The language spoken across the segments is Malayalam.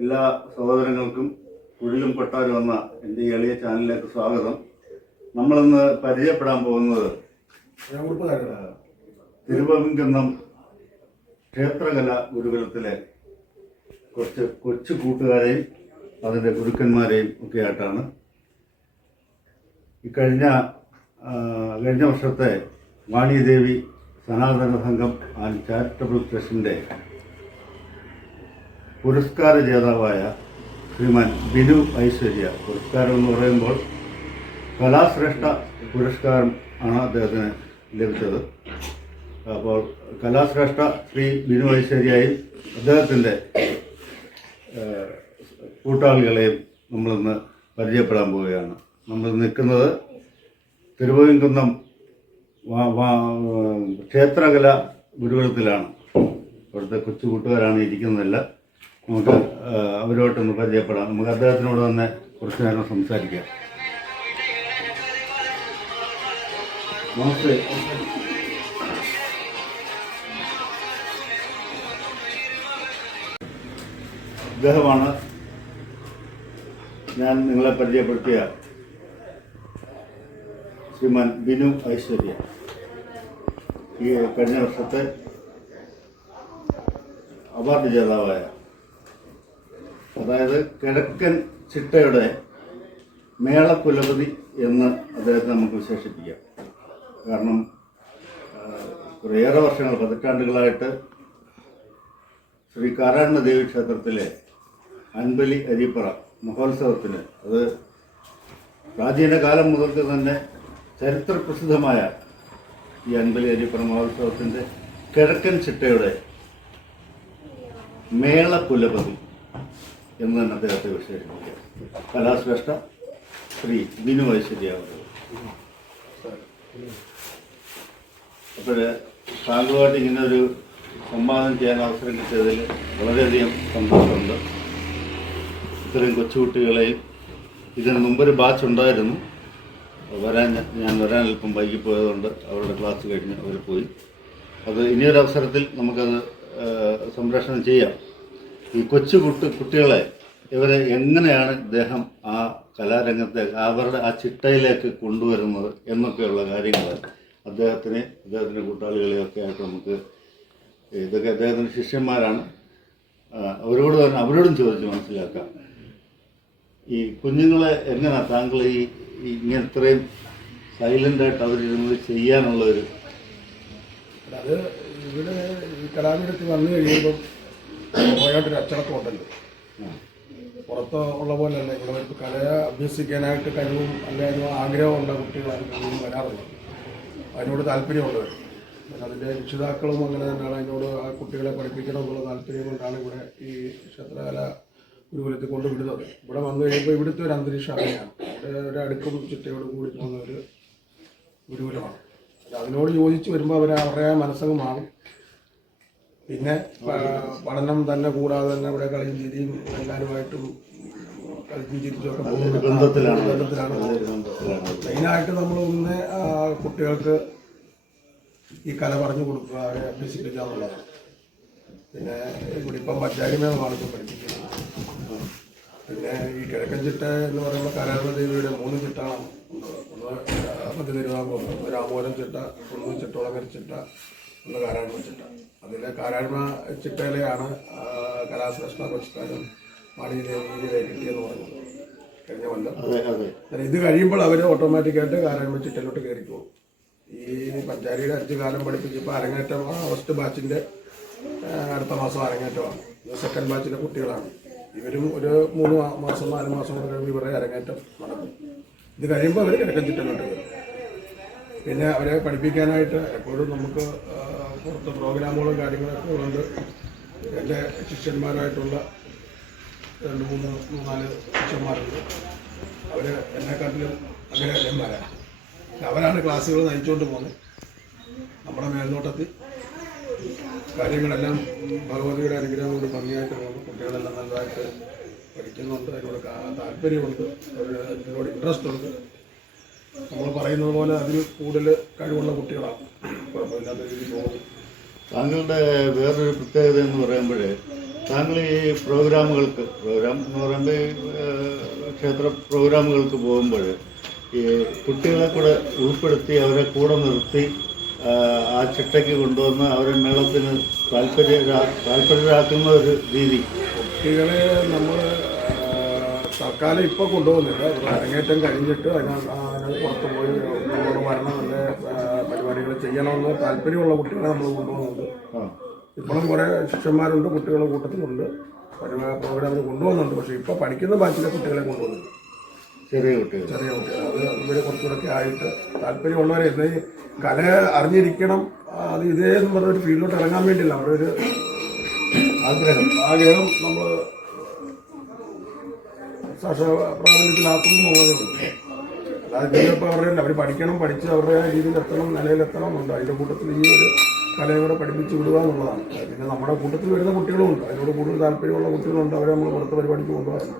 എല്ലാ സഹോദരങ്ങൾക്കും കുഴിലും കൊട്ടാരം എന്ന എൻ്റെ എളിയ ചാനലിലേക്ക് സ്വാഗതം. നമ്മളിന്ന് പരിചയപ്പെടാൻ പോകുന്നത് തിരുവനന്തപുരം ക്ഷേത്രകല ഗുരുകുലത്തിലെ കുറച്ച് കൊച്ചു കൂട്ടുകാരെയും അതിൻ്റെ ഗുരുക്കന്മാരെയും ഒക്കെ ആയിട്ടാണ്. ഈ കഴിഞ്ഞ വർഷത്തെ വാണിദേവി സനാതന സംഘം ആൻഡ് ചാരിറ്റബിൾ ട്രസ്റ്റിൻ്റെ പുരസ്കാര ജേതാവായ ശ്രീമാൻ ബിനു ഐശ്വര്യ, പുരസ്കാരം എന്ന് പറയുമ്പോൾ കലാശ്രേഷ്ഠ പുരസ്കാരം ആണ് അദ്ദേഹത്തിന് ലഭിച്ചത്. അപ്പോൾ കലാശ്രേഷ്ഠ ശ്രീ ബിനു ഐശ്വര്യയും അദ്ദേഹത്തിൻ്റെ കൂട്ടാളികളെയും നമ്മളിന്ന് പരിചയപ്പെടാൻ പോവുകയാണ്. നമ്മൾ നിൽക്കുന്നത് തിരുവനന്തപുരം ക്ഷേത്രകല ഗുരുകുലത്തിലാണ്. ഇവിടുത്തെ കൊച്ചു കൂട്ടുകാരാണ് ഇരിക്കുന്നതല്ല. നമുക്ക് അവരോട്ടൊന്ന് പരിചയപ്പെടാം. നമുക്ക് അദ്ദേഹത്തിനോട് തന്നെ കുറച്ച് നേരം സംസാരിക്കാം. നമസ്തേ. ഇദ്ദേഹമാണ് ഞാൻ നിങ്ങളെ പരിചയപ്പെടുത്തിയ ശ്രീമാൻ ബിനു ഐശ്വര്യ. ഈ കഴിഞ്ഞ വർഷത്തെ അവാർഡ് ജേതാവായ, അതായത് കിഴക്കൻ ചിട്ടയുടെ മേളക്കുലപതി എന്ന് അദ്ദേഹത്തെ നമുക്ക് വിശേഷിപ്പിക്കാം. കാരണം കുറേയേറെ വർഷങ്ങൾ, പതിറ്റാണ്ടുകളായിട്ട് ശ്രീ കാരായണ ദേവി ക്ഷേത്രത്തിലെ അൻപലി അരിപ്പറ മഹോത്സവത്തിന്, അത് പ്രാചീന കാലം മുതൽക്ക് തന്നെ ചരിത്രപ്രസിദ്ധമായ ഈ അൻപലി അരിപ്പറ മഹോത്സവത്തിൻ്റെ കിഴക്കൻ ചിട്ടയുടെ മേളക്കുലപതി എന്ന് തന്നെ അദ്ദേഹത്തെ വിശേഷിപ്പിക്കാം. കലാശ്രേഷ്ഠ ശ്രീ ബിനു ഐശ്വര്യ. അപ്പോൾ താങ്കളുമായിട്ട് ഇങ്ങനെ ഒരു സംവാദം ചെയ്യാൻ അവസരം കിട്ടിയതിൽ വളരെയധികം സന്തോഷമുണ്ട്. ഇത്രയും കൊച്ചുകുട്ടികളെയും, ഇതിന് മുമ്പൊരു ബാച്ച് ഉണ്ടായിരുന്നു, ഞാൻ വരാൻ അല്പം വൈകിപ്പോയതുകൊണ്ട് അവരുടെ ക്ലാസ് കഴിഞ്ഞ് അവർ പോയി. അത് ഇനിയൊരു അവസരത്തിൽ നമുക്കത് സംപ്രേഷണം ചെയ്യാം. ഈ കുട്ടികളെ ഇവരെ എങ്ങനെയാണ് ഇദ്ദേഹം ആ കലാരംഗത്തെ അവരുടെ ആ ചിട്ടയിലേക്ക് കൊണ്ടുവരുന്നത് എന്നൊക്കെയുള്ള കാര്യങ്ങൾ അദ്ദേഹത്തിൻ്റെ കൂട്ടാളികളെയൊക്കെ ആയിട്ട് നമുക്ക്, ഇതൊക്കെ അദ്ദേഹത്തിൻ്റെ ശിഷ്യന്മാരാണ്, അവരോടും ചോദിച്ച് മനസ്സിലാക്കാം. ഈ കുഞ്ഞുങ്ങളെ എങ്ങനെ താങ്കൾ ഇങ്ങനെ ഇത്രയും സൈലൻ്റായിട്ട് അവരിരുന്നത് ചെയ്യാനുള്ളൊരു? അത് ഇവിടെ ഈ കലാപീഠത്തിൽ വന്നു കഴിയുമ്പം പോയായിട്ടൊരു അച്ചടക്കം ഉണ്ടല്ലോ. പുറത്ത് ഉള്ള പോലെ അല്ല, ഇവിടെ കലയെ അഭ്യസിക്കാനായിട്ട് കഴിവും അല്ലെങ്കിൽ ആഗ്രഹമുള്ള കുട്ടികളാണ് വരാറുള്ളത്. അതിനോട് താല്പര്യമുള്ളവർ, അതിൻ്റെ രക്ഷിതാക്കളും അങ്ങനെ തന്നെയാണ്. അതിനോട് ആ കുട്ടികളെ പഠിപ്പിക്കണമെന്നുള്ള താല്പര്യം കൊണ്ടാണ് ഇവിടെ ഈ ക്ഷേത്രകല ഗുരുകുലത്തിൽ കൊണ്ടുവിടുന്നത്. ഇവിടെ വന്നു കഴിയുമ്പോൾ ഇവിടുത്തെ ഒരു അന്തരീക്ഷം അങ്ങനെയാണ്. ഇവിടെ ഒരു അടുക്കും ചിട്ടയോട് കൂടി പോകുന്ന ഒരു ഗുരുകുലമാണ്. അതിനോട് യോജിച്ച് വരുമ്പോൾ അവരുടെ മനസ്സങ്ങ് മാറും. പിന്നെ പഠനം തന്നെ കൂടാതെ തന്നെ ഇവിടെ കളിയും ചിരിയും എല്ലാവരുമായിട്ടും കളിച്ചും ചിരിച്ചുമൊക്കെ പോകുന്ന ബന്ധത്തിലാണ്. മെയിനായിട്ട് നമ്മൾ ഒന്ന് കുട്ടികൾക്ക് ഈ കല പറഞ്ഞു കൊടുക്കുക, അവരെ അഭ്യസിപ്പിക്കുക എന്നുള്ളതാണ്. പിന്നെ ഇവിടെ ഇപ്പം പഞ്ചാരിമേളമാണ് ഇപ്പം പഠിപ്പിക്കുന്നത്. പിന്നെ ഈ കിഴക്കൻ ചിട്ട എന്ന് പറയുമ്പോൾ കാരായണ ദേവിയുടെ 3 ചിട്ടകളാണ്. ഒന്ന് മധ്യ തിരുവിതാംകൂർ, ഒന്ന് രാമപുരം ചിട്ട, ഒന്ന് ചിട്ടോളങ്ങര ചിട്ട, ഒന്ന് കാരായണ ചിട്ട. അതിലെ കാരായണ ചിട്ടയിലെയാണ് കലാശ്രേഷ്ഠ പുരസ്കാരം വാണിദേവിയെ കിട്ടിയെന്ന് പറഞ്ഞത് കഴിഞ്ഞ കൊല്ലം. ഇത് കഴിയുമ്പോൾ അവർ ഓട്ടോമാറ്റിക്കായിട്ട് കാരായണ ചിട്ടയിലോട്ട് കയറിക്കോളും. ഈ പഞ്ചാരിയുടെ 5 കാലം പഠിപ്പിച്ചപ്പോൾ അരങ്ങേറ്റം ഫസ്റ്റ് ബാച്ചിൻ്റെ അടുത്ത മാസം അരങ്ങേറ്റമാണ്. സെക്കൻഡ് ബാച്ചിലെ കുട്ടികളാണ്. ഇവരും ഒരു 3 മാസം 4 മാസം കൊണ്ട് കഴിയുമ്പോൾ ഇവരുടെ അരങ്ങേറ്റം നടക്കും. ഇത് കഴിയുമ്പോൾ അവർ കിഴക്കൻ ചിട്ടയിലോട്ട് വരും. പിന്നെ അവരെ പഠിപ്പിക്കാനായിട്ട് എപ്പോഴും നമുക്ക് പുറത്ത് പ്രോഗ്രാമുകളും കാര്യങ്ങളൊക്കെ ഉണ്ട്. എൻ്റെ ശിഷ്യന്മാരായിട്ടുള്ള 2-3-4 ശിഷ്യന്മാരുണ്ട്. അവർ എന്നെക്കാട്ടിലും അഗ്രഹന്മാരാണ്. അവരാണ് ക്ലാസ്സുകൾ നയിച്ചുകൊണ്ട് പോകുന്നത്. നമ്മുടെ മേൽനോട്ടത്തിൽ കാര്യങ്ങളെല്ലാം ഭഗവതിയുടെ അനുഗ്രഹം കൊണ്ട് ഭംഗിയായിട്ട് പോകുന്നു. കുട്ടികളെല്ലാം നല്ലതായിട്ട് പഠിക്കുന്നുണ്ട്. അതിനോട് താല്പര്യമുണ്ട്, അതിനോട് ഇൻട്രസ്റ്റ് ഉണ്ട്. നമ്മൾ പറയുന്നത് പോലെ അതിൽ കൂടുതൽ കഴിവുള്ള കുട്ടികളാണ്. കുഴപ്പമില്ലാത്ത രീതിയിൽ പോകുന്നു. താങ്കളുടെ വേറൊരു പ്രത്യേകത എന്ന് പറയുമ്പോൾ താങ്കൾ ഈ പ്രോഗ്രാം എന്ന് പറയുമ്പോൾ ക്ഷേത്ര പ്രോഗ്രാമുകൾക്ക് പോകുമ്പോൾ ഈ കുട്ടികളെ കൂടെ ഉൾപ്പെടുത്തി അവരെ കൂടെ നിർത്തി ആ ചിട്ടയ്ക്ക് കൊണ്ടുവന്ന് അവരെ മേളത്തിന് താല്പര്യരാക്കുന്ന ഒരു രീതി. കുട്ടികളെ നമ്മൾ തൽക്കാലം ഇപ്പോൾ കൊണ്ടുപോകുന്നില്ല. അരങ്ങേറ്റം കഴിഞ്ഞിട്ട് അതിനകത്ത് പുറത്ത് പോയി നമ്മളോട് വരണം, നല്ല പരിപാടികൾ ചെയ്യണമെന്ന് താല്പര്യമുള്ള കുട്ടികളെ നമ്മൾ കൊണ്ടുപോകുന്നുണ്ട്. ഇപ്പോഴും കുറേ ശിഷ്യന്മാരുണ്ട്, കുട്ടികളുടെ കൂട്ടത്തിലുണ്ട്, പ്രോഗ്രാമിന് കൊണ്ടുപോകുന്നുണ്ട്. പക്ഷേ ഇപ്പോൾ പഠിക്കുന്ന ബാച്ചിലെ കുട്ടികളെ കൊണ്ടുപോകുന്നുണ്ട്. ചെറിയ കുട്ടികൾ അത് ഇവർ കുറച്ചുകൂടെ ആയിട്ട് താല്പര്യമുള്ളവരെ ഇത് കല അറിഞ്ഞിരിക്കണം, അത് ഇതേന്ന് പറഞ്ഞൊരു ഫീൽഡിലോട്ട് ഇറങ്ങാൻ വേണ്ടിയില്ല അവരുടെ ഒരു ആഗ്രഹം നമ്മൾ പ്രാബല്യത്തിലാക്കുന്നു എന്നുള്ളതേ ഉള്ളൂ. അതായത് ഇതിപ്പോൾ അവരുടെ അവർ പഠിച്ച് അവരുടെ രീതിയിൽ എത്തണം, നിലയിലെത്തണം എന്നുണ്ട്. അതിൻ്റെ കൂട്ടത്തിൽ ഈ ഒരു കലയെ കൂടെ പഠിപ്പിച്ച് വിടുക എന്നുള്ളതാണ്. പിന്നെ നമ്മുടെ കൂട്ടത്തിൽ വരുന്ന കുട്ടികളുമുണ്ട്, അതിനോട് കൂടുതൽ താല്പര്യമുള്ള കുട്ടികളുണ്ട്, അവരെ നമ്മൾ പുറത്ത് പരിപാടിക്ക് കൊണ്ടുപോകാറുണ്ട്.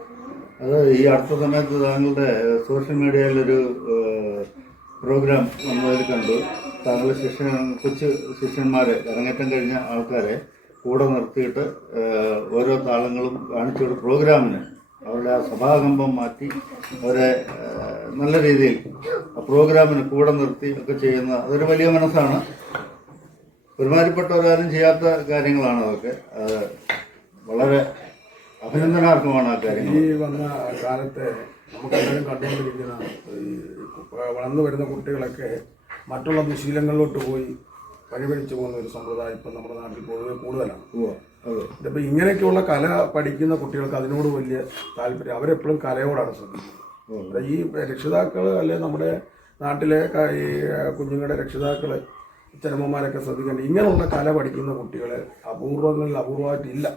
അത് ഈ അടുത്ത സമയത്ത് താങ്കളുടെ സോഷ്യൽ മീഡിയയിലൊരു പ്രോഗ്രാം നമ്മളതിൽ കണ്ടു. താങ്കൾ കൊച്ചു ശിഷ്യന്മാരെ, അരങ്ങേറ്റം കഴിഞ്ഞ ആൾക്കാരെ കൂടെ നിർത്തിയിട്ട് ഓരോ താളങ്ങളും കാണിച്ചൊരു പ്രോഗ്രാമിന് അവരുടെ ആ സഭാകമ്പം മാറ്റി അവരെ നല്ല രീതിയിൽ ആ പ്രോഗ്രാമിന് കൂടെ നിർത്തി ഒക്കെ ചെയ്യുന്ന അതൊരു വലിയ മനസ്സാണ്. ഒരുമാതിരിപ്പെട്ടവരാരും ചെയ്യാത്ത കാര്യങ്ങളാണ് അതൊക്കെ. വളരെ അഭിനന്ദനാർഹമാണ് ആ കാര്യങ്ങൾ. ഈ വന്ന കാലത്തെ നമുക്കെല്ലാവരും കണ്ടുകൊണ്ടിരിക്കുന്ന ഈ വളർന്നു വരുന്ന കുട്ടികളൊക്കെ മറ്റുള്ള ദുശീലങ്ങളിലോട്ട് പോയി വഴിപഴിച്ചു പോകുന്ന ഒരു സമ്പ്രദായം ഇപ്പം നമ്മുടെ നാട്ടിൽ പൊതുവെ കൂടുതലാണ്. ഇതിപ്പോൾ ഇങ്ങനെയൊക്കെയുള്ള കല പഠിക്കുന്ന കുട്ടികൾക്ക് അതിനോട് വലിയ താല്പര്യം, അവരെപ്പോഴും കലയോടാണ് ശ്രദ്ധിക്കുന്നത്. ഈ രക്ഷിതാക്കൾ അല്ലെ നമ്മുടെ നാട്ടിലെ ഈ കുഞ്ഞുങ്ങളുടെ രക്ഷിതാക്കൾ ചെറുമ്മമാരൊക്കെ ശ്രദ്ധിക്കേണ്ട, ഇങ്ങനെയുള്ള കല പഠിക്കുന്ന കുട്ടികളെ അപൂർവമായിട്ടില്ല.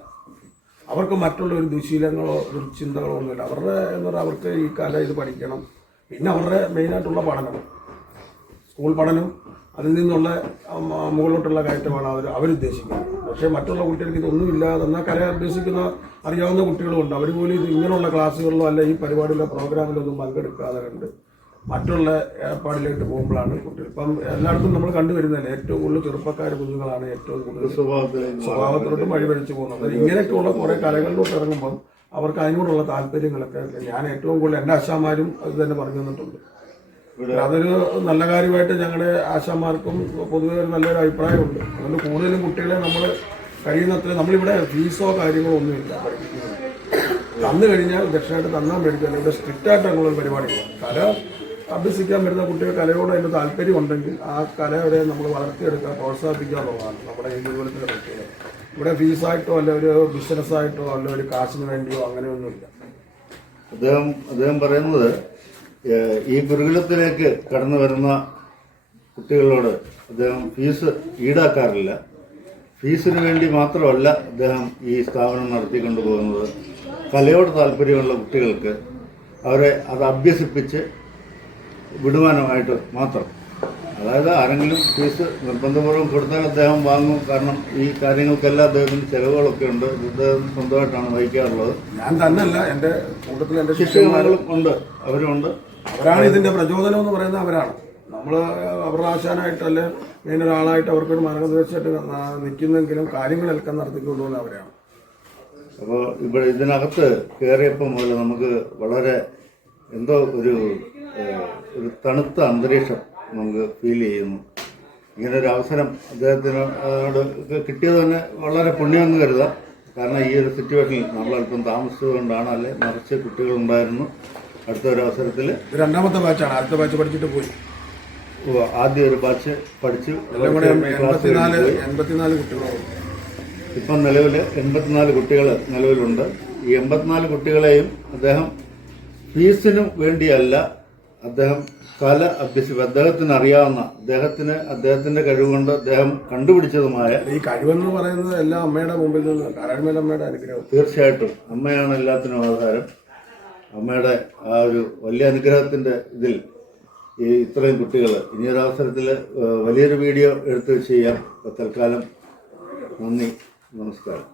അവർക്ക് മറ്റുള്ള ഒരു ദുശീലങ്ങളോ ദുർചിന്തകളോ ഒന്നുമില്ല. അവരുടെ എന്ന് പറഞ്ഞാൽ അവർക്ക് ഈ കല ഇത് പഠിക്കണം. പിന്നെ അവരുടെ മെയിനായിട്ടുള്ള പഠനം, സ്കൂൾ പഠനം, അതിൽ നിന്നുള്ള മുകളിലോട്ടുള്ള കയറ്റമാണ് അവരുദ്ദേശിക്കുന്നത്. പക്ഷേ മറ്റുള്ള കുട്ടികൾക്ക് ഇതൊന്നുമില്ലാതെ എന്നാൽ കല അഭ്യസിക്കുന്ന അറിയാവുന്ന കുട്ടികളുമുണ്ട്. അവർ പോലും ഇത് ഇങ്ങനെയുള്ള ക്ലാസ്സുകളിലോ അല്ല ഈ പരിപാടിയിലോ പ്രോഗ്രാമിലൊന്നും പങ്കെടുക്കാതെ കണ്ട് മറ്റുള്ള ഏർപ്പാടിലേക്ക് പോകുമ്പോഴാണ് കുട്ടികൾ ഇപ്പം എല്ലായിടത്തും നമ്മൾ കണ്ടുവരുന്നതല്ലേ, ഏറ്റവും കൂടുതൽ ചെറുപ്പക്കാർ കുഞ്ഞുങ്ങളാണ് ഏറ്റവും കൂടുതൽ സ്വഭാവത്തിലോട്ട് വഴിപഴിച്ചു പോകുന്നത്. ഇങ്ങനെയൊക്കെയുള്ള കുറേ കലകളിലോട്ട് ഇറങ്ങുമ്പം അവർക്ക് അതിനോടുള്ള താല്പര്യങ്ങളൊക്കെ ഞാൻ ഏറ്റവും കൂടുതൽ എൻ്റെ ആശാന്മാരും അത് തന്നെ പറഞ്ഞു തന്നിട്ടുണ്ട്. അതൊരു നല്ല കാര്യമായിട്ട് ഞങ്ങളുടെ ആശാന്മാർക്കും പൊതുവെ ഒരു നല്ലൊരു അഭിപ്രായമുണ്ട്. അതുകൊണ്ട് കൂടുതലും കുട്ടികളെ നമ്മൾ കഴിയുന്നത്ര നമ്മളിവിടെ ഫീസോ കാര്യങ്ങളോ ഒന്നുമില്ല പഠിപ്പിക്കുന്നത്. തന്നു കഴിഞ്ഞാൽ ദക്ഷിണായിട്ട് തന്നാൻ മേടിക്കാൻ ഇവിടെ സ്ട്രിക്റ്റായിട്ട് അങ്ങനെയുള്ള പരിപാടികൾ. കല അഭ്യസിക്കാൻ വരുന്ന കുട്ടികൾ കലയോട് അതിൻ്റെ താല്പര്യം ഉണ്ടെങ്കിൽ ആ കലയുടെ നമ്മൾ വളർത്തിയെടുക്കാൻ പ്രോത്സാഹിപ്പിക്കുക എന്നുള്ളതാണ് നമ്മുടെ ഈ ഗുരുകുലത്തിൻ്റെ പ്രത്യേകത. ഇവിടെ ഫീസായിട്ടോ അല്ല ഒരു ബിസിനസ്സായിട്ടോ അല്ല ഒരു കാശിന് വേണ്ടിയോ അങ്ങനെയൊന്നുമില്ല. അദ്ദേഹം പറയുന്നത് ഈ ഗുരുകുലത്തിലേക്ക് കടന്നു വരുന്ന കുട്ടികളോട് അദ്ദേഹം ഫീസ് ഈടാക്കാറില്ല. ഫീസിന് വേണ്ടി മാത്രമല്ല അദ്ദേഹം ഈ സ്ഥാപനം നടത്തിക്കൊണ്ടു പോകുന്നത്. കലയോട് താല്പര്യമുള്ള കുട്ടികൾക്ക് അവരെ അത് അഭ്യസിപ്പിച്ച് വിടുവാനുമായിട്ട് മാത്രം. അതായത് ആരെങ്കിലും ഫീസ് നിർബന്ധപൂർവ്വം കൊടുത്താൽ അദ്ദേഹം വാങ്ങും. കാരണം ഈ കാര്യങ്ങൾക്കെല്ലാം അദ്ദേഹത്തിന് ചിലവുകളൊക്കെ ഉണ്ട്, അദ്ദേഹം സ്വന്തമായിട്ടാണ് വഹിക്കാറുള്ളത്. ഞാൻ തന്നെയല്ല, എൻ്റെ കൂട്ടത്തിൽ എൻ്റെ ശിഷ്യന്മാരും ഉണ്ട്, അവരുണ്ട്. അവരാണ് ഇതിൻ്റെ പ്രചോദനം എന്ന് പറയുന്നത്. അവരാണ് നമ്മൾ അവരുടെ ആശാനായിട്ടല്ലേ മെയിനൊരാളായിട്ട് അവർക്കൊരു മാർഗനിർദ്ദേശമായിട്ട് നിൽക്കുന്നെങ്കിലും കാര്യങ്ങളെല്ലാം നടത്തിക്കൊണ്ടുപോകുന്ന അവരാണ്. അപ്പോൾ ഇവിടെ ഇതിനകത്ത് കയറിയപ്പോൾ മുതൽ നമുക്ക് വളരെ എന്തോ ഒരു തണുത്ത അന്തരീക്ഷം നമുക്ക് ഫീൽ ചെയ്യുന്നു. ഇങ്ങനൊരു അവസരം അദ്ദേഹത്തിനോട് കിട്ടിയത് തന്നെ വളരെ പുണ്യമെന്ന് കരുതാം. കാരണം ഈ ഒരു സിറ്റുവേഷനിൽ നമ്മളല്പം താമസിച്ചതുകൊണ്ടാണ്, അല്ലെ നിറച്ച് കുട്ടികളുണ്ടായിരുന്നു. അടുത്ത ഒരു അവസരത്തിൽ രണ്ടാമത്തെ ബാച്ചാണ്, അടുത്ത ബാച്ച് പഠിച്ചിട്ട് പോയി. ആദ്യം ഒരു ബാച്ച് പഠിച്ചു 84 കുട്ടികളാണ്. ഇപ്പം നിലവിൽ 84 കുട്ടികൾ നിലവിലുണ്ട്. ഈ 84 കുട്ടികളെയും അദ്ദേഹം ഫീസിനും വേണ്ടിയല്ല, അദ്ദേഹം കല അഭ്യസിപ്പ് അദ്ദേഹത്തിന് അറിയാവുന്ന അദ്ദേഹത്തിന്റെ കഴിവുകൊണ്ട് അദ്ദേഹം കണ്ടുപിടിച്ചതുമായ ഈ കഴിവെന്ന് പറയുന്നത് എല്ലാം അമ്മയുടെ മുമ്പിൽ നിന്ന് അമ്മയുടെ അനുഗ്രഹം. തീർച്ചയായിട്ടും അമ്മയാണ് എല്ലാത്തിനും ആധാരം. അമ്മയുടെ ആ ഒരു വലിയ അനുഗ്രഹത്തിന്റെ ഇതിൽ ഈ ഇത്രയും കുട്ടികൾ ഇനിയൊരവസരത്തിൽ വലിയൊരു വീഡിയോ എടുത്ത് ചെയ്യാം. തൽക്കാലം നന്ദി, നമസ്കാരം.